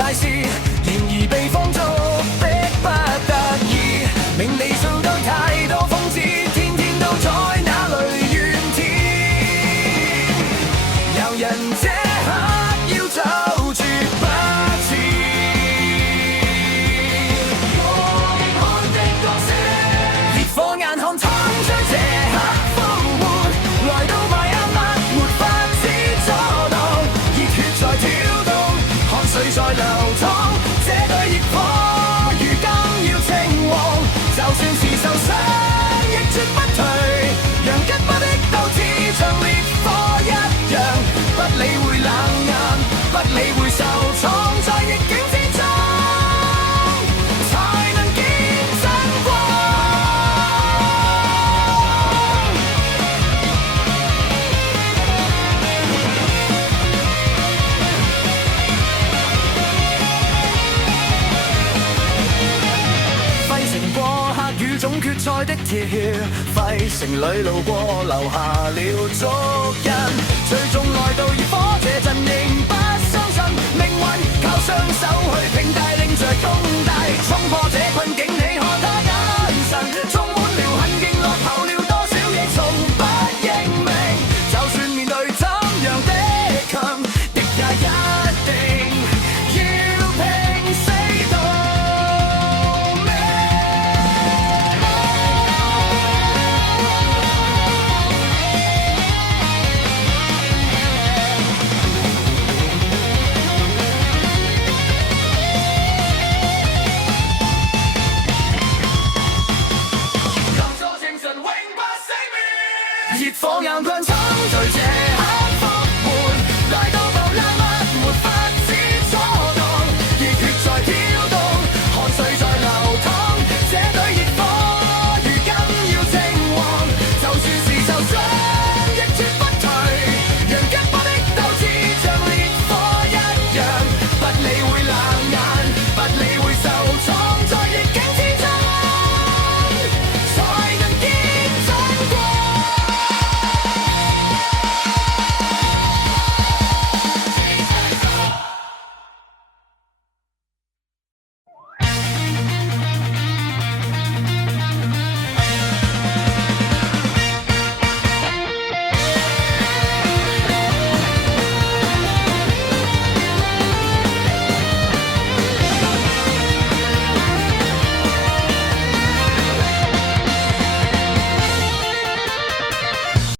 大事，然而被放逐，迫不得已。名利掃到太多諷刺，天天都在那裏怨天。有人這刻要走絕不遲。我看的角色，烈火眼看闖出這刻復活，來到邁阿密沒法子阻擋，熱血在跳動，汗水在流淌，這對熱火如今要稱王，就算是受傷亦絕不退，讓吉巴的鬥志像烈火一樣，不理會冷眼，不理會受創，在逆境之中才能見真光。費城過客與總決賽的鐵血，費城裏路過留下了足印，最終來到熱火這陣營。